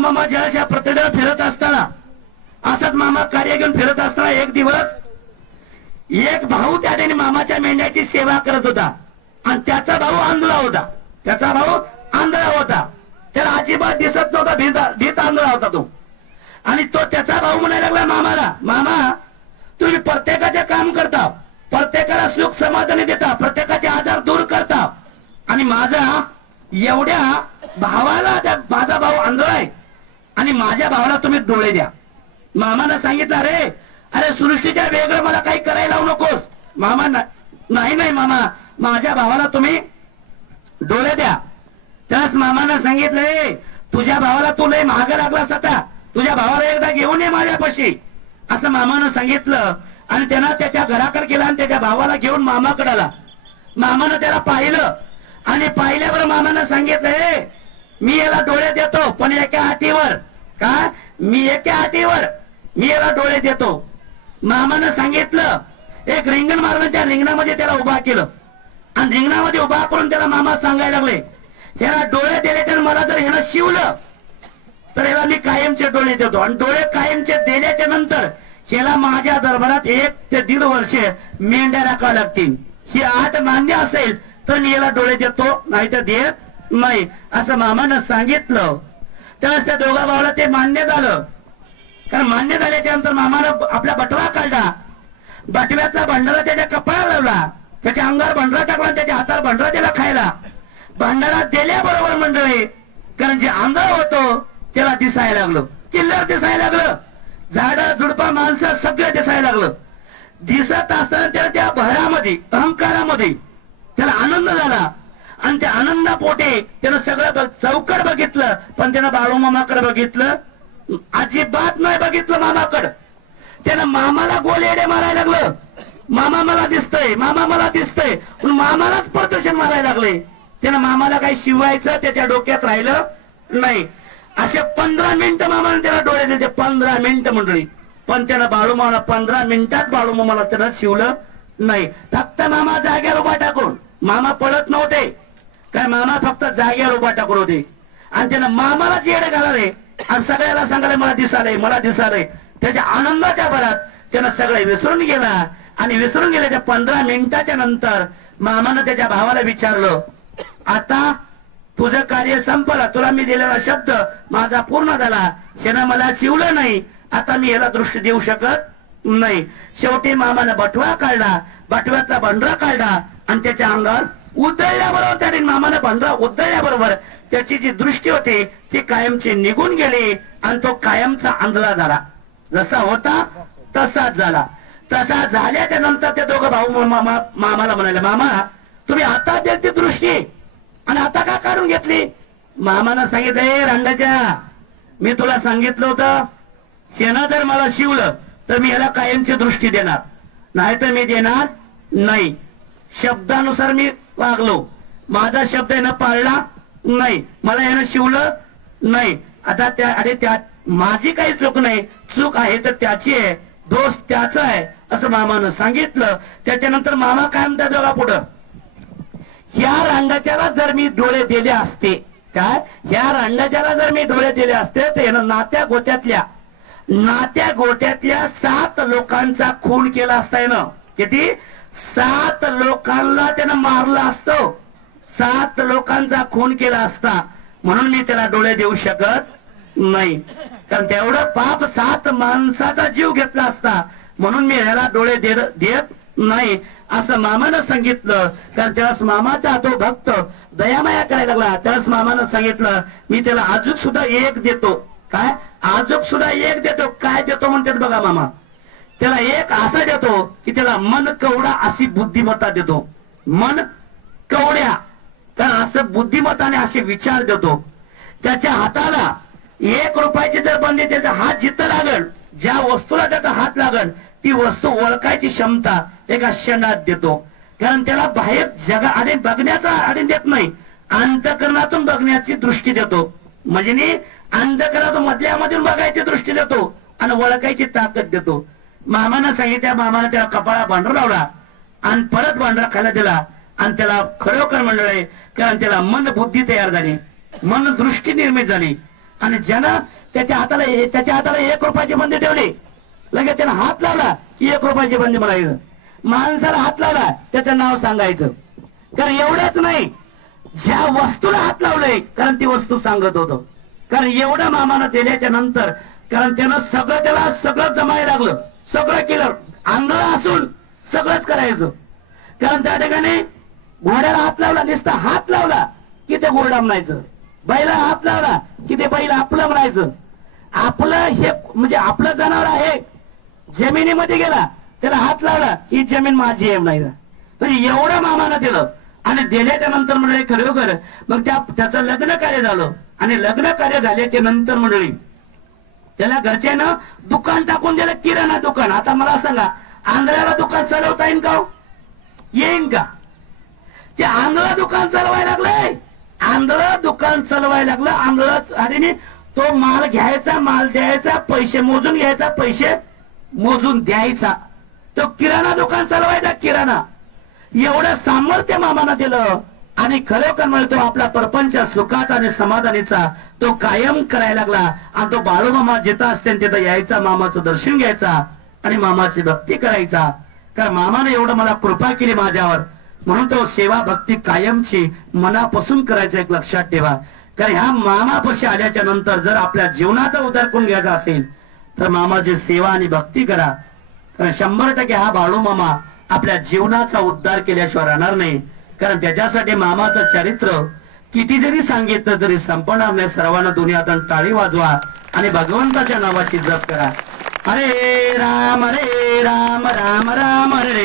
मामा ज्या या प्रतिडा फिरत असताना असत मामा कार्य घेऊन फिरत असताना एक दिवस एक भाऊ त्या ठिकाणी मामाच्या मेंढ्याची सेवा करत होता. आणि त्याचा भाऊ आंधळा होता. त्याचा भाऊ आंधळा होता. त्याला अजिबात दिसत नव्हता भीत भीत आंधळा होता तो. आणि तो त्याचा भाऊ म्हणायला लागला मामाला मामा तुम्ही प्रत्येकाचे काम करता. प्रत्येकाला सुख समाधानी देता. प्रत्येकाचे आजार दूर करता. आणि माझा एवढ्या भावाला त्या माझा भाऊ आंधळा आहे. आणि माझ्या भावाला तुम्ही डोळे द्या. मामानं सांगितलं अरे अरे सृष्टीच्या वेगळं मला काही करायला लावू नकोस. मामा ना- नाही नाही मामा. माझ्या भावाला तुम्ही डोळे द्या. त्यास मामानं सांगितलंय तुझ्या भावाला तू लय महाग लागलास आता. तुझ्या भावाला एकदा घेऊन ये माझ्यापाशी. असं मामानं सांगितलं आणि त्यानं त्याच्या घराकडे गेला आणि त्याच्या भावाला घेऊन मामाकडे आला. मामानं त्याला पाहिलं आणि पाहिल्यावर मामानं सांगितलंय मी याला डोळे देतो पण एका हातीवर. का? मी एका हातीवर मी याला डोळे देतो. मामानं सांगितलं एक रिंगण मारून त्या रिंगणामध्ये त्याला उभा केलं. आणि रिंगणामध्ये उभा करून त्याला मामा सांगायला लागले ह्याला डोळे दिले तर मला जर ह्याला शिवलं तर ह्याला मी कायमचे डोळे देतो. आणि डोळे कायमचे दिल्याच्या नंतर ह्याला माझ्या दरबारात एक ते दीड वर्ष मेंढ्या राखाव्या लागतील. ही आठ मान्य असेल तर मी याला डोळे देतो नाही तर देत नाही. असं मामानं सांगितलं. त्यावेळेस त्या दोघा भावाला ते मान्य झालं. कारण मान्य झाल्याच्यानंतर मामानं आपला बटवा काढला. बटव्यातला भंडारा त्याच्या कपाळाला लावला. त्याच्या अंगावर भंडारा टाकला त्याच्या हातावर भंडारा दिला खायला. भंडारा दिल्याबरोबर मंडळी कारण जे आंधळ होतो त्याला दिसायला लागलं. किल्लर दिसायला लागलं. झाड झुडपा माणसं सगळं दिसायला लागलं. दिसत असताना त्याला त्या भरामध्ये अहंकारामध्ये त्याला आनंद झाला. आणि त्या आनंदा पोटे त्यानं सगळं चौकड चौकट बघितलं पण त्यानं बाळू मामाकडे बघितलं अजिबात नाही बघितलं मामाकडं. त्यानं मामाला गोल येडे मारायला लागलं. मामा मला दिसतंय मामा मला दिसतंय. पण मामालाच प्रदर्शन मारायला लागले. त्यानं मामाला काही शिवायचं त्याच्या डोक्यात राहिलं नाही. असे पंधरा मिनिटं मामाने त्याला डोळे दिले पंधरा मिनिटं मंडळी. पण त्यानं बाळू मामा पंधरा मिनिटात बाळू मामाला त्यानं शिवलं नाही. फक्त मामा जाग्यावर उभा टाकून. मामा पळत नव्हते. काय मामा फक्त जागेवर उभा टाकून होते. आणि त्यानं मामालाच येडे घालाले आणि सगळ्याला सांगायला मला दिसालय मला दिसालय. त्याच्या आनंदाच्या भरात त्यानं सगळे विसरून गेला. आणि विसरून गेल्याच्या पंधरा मिनिटाच्या नंतर मामानं त्याच्या भावाला विचारलं आता तुझं कार्य संपलं तुला मी दिलेला शब्द माझा पूर्ण झाला. त्यानं मला शिवलं नाही. आता मी याला दृष्टी देऊ शकत नाही. शेवटी मामानं बटवा काढला बटव्यातला भंडरा काढला आणि त्याच्या अंगावर उतरल्याबरोबर त्याने मामाला बांधला उतरल्याबरोबर त्याची जी दृष्टी होती ती कायमची निघून गेली आणि तो कायमचा आंधळा झाला. जसा होता तसाच झाला. तसा झाल्याच्यानंतर ते दोघं भाऊ मामा मामाला म्हणाले मामा तुम्ही आता त्याची दृष्टी आणि आता का काढून घेतली? मामानं सांगितलं रांगाच्या मी तुला सांगितलं होतं शेणा जर मला शिवलं तर मी याला कायमची दृष्टी देणार. नाही तर मी देणार नाही. शब्दानुसार मी वागलो. माझा शब्द यानं पाळला? नाही. मला यानं शिवलं? नाही. आता त्या अरे त्या माझी काही चूक नाही. चूक आहे तर त्याची आहे. दोष त्याचा आहे असं मामानं सांगितलं. त्याच्यानंतर मामा काय म्हणतात बघा पुढं? या रांगाच्याला जर मी डोळे दिले असते काय? या रांगाच्याला जर मी डोळे दिले असते तर यानं नात्या गोत्यातल्या नात्या गोट्यातल्या सात लोकांचा खून केला असता येणं किती? सात लोकांना त्यानं मारलं असतं. सात लोकांचा खून केला असता. म्हणून मी त्याला डोळे देऊ शकत नाही. कारण तेवढं पाप सात माणसाचा जीव घेतला असता. म्हणून मी ह्याला डोळे देत नाही. असं मामानं सांगितलं. कारण त्यावेळेस मामाचा तो भक्त दयामाया करायला लागला. त्यावेळेस मामानं सांगितलं मी त्याला अजून सुद्धा एक देतो. काय? अजून सुद्धा एक देतो. काय देतो म्हणतात बघा मामा. त्याला एक असा देतो की त्याला मन कवडा अशी बुद्धिमत्ता देतो. मन कवड्या. तर असं बुद्धिमत्ताने असे विचार देतो. त्याच्या हाताला एक रुपयाची जर बंदी त्याचा हात जिथं लागल ज्या वस्तूला त्याचा हात लागल ती वस्तू ओळखायची क्षमता एका क्षणात देतो. कारण त्याला बाहेर जगा आणि बघण्याचा आणि देत नाही. अंतकरणातून बघण्याची दृष्टी देतो. म्हणजे अंधकरणातून मधल्यामधून बघायची दृष्टी देतो आणि ओळखायची ताकद देतो. मामानं सांगितल्या मामानं त्याला कपाळा भांडर लावला. आणि परत भांडरा खायला दिला. आणि त्याला खरोखर मंडळ कारण त्याला मन बुद्धी तयार झाली. मन दृष्टी निर्मित झाली. आणि ज्यानं त्याच्या हाताला त्याच्या हाताला एक रुपयाची बंदी ठेवली. लगेच त्यानं हात लावला की एक रुपयाची बंदी म्हणायचं. माणसाला हात लावला त्याचं नाव सांगायचं. कारण एवढंच नाही. ज्या वस्तूला हात लावलंय कारण ती वस्तू सांगत होत. कारण एवढं मामानं दिल्याच्या नंतर कारण त्यानं सगळं त्याला सगळं जमायला लागलं. सगळं केलं. आंधळ असून सगळंच करायचं. कारण त्या ठिकाणी घोड्याला हात लावला नुसता हात लावला की ते घोडा म्हणायचं बैला हात लावला की ते बैल आपलं म्हणायचं आपलं हे म्हणजे आपलं जनावर आहे जमिनीमध्ये गेला त्याला हात लावला ही जमीन माझी आहे म्हणायचं तर एवढं मामानं दिलं. आणि दिल्याच्या नंतर मंडळी खरोखर मग त्या त्याचं लग्न कार्य झालं. आणि लग्न कार्य झाल्याच्यानंतर मंडळी त्याला घरच्यानं दुकान टाकून दिलं किराणा दुकान. आता मला सांगा आंध्राला दुकान चालवता येईन का हो? येईन का? ते आंधळं दुकान चालवायला लागलंय. आंधळं दुकान चालवायला लागलं. आंधळ आणि तो माल घ्यायचा माल द्यायचा पैसे मोजून घ्यायचा पैसे मोजून द्यायचा. तो किराणा दुकान चालवायचा किराणा. एवढं सामर्थ्य मामानं दिलं. आणि खरोखर म्हणजे तो आपला परपंच सुखाचा आणि समाधानीचा तो कायम करायला लागला. आणि तो बाळूमामा जिथं असते तिथं यायचा मामाचं दर्शन घ्यायचा आणि मामाची भक्ती करायचा. कारण मामाने एवढं मला कृपा केली माझ्यावर. म्हणून तो सेवा भक्ती कायमची मनापासून करायचं एक लक्षात ठेवा. कारण ह्या मामापाशी आल्याच्यानंतर जर आपल्या जीवनाचा उद्धार करून घ्यायचा असेल तर मामाची सेवा आणि भक्ती करा. कारण शंभर टक्के हा बाळू मामा आपल्या जीवनाचा उद्धार केल्याशिवाय राहणार नाही. कारण त्याच्यासाठी मामाचं चरित्र किती जरी सांगितलं तरी संपणार नाही. सर्वांना दुनियातून टाळी वाजवा आणि भगवंताच्या नावाची जप करा. हरे राम अरे राम राम राम हरे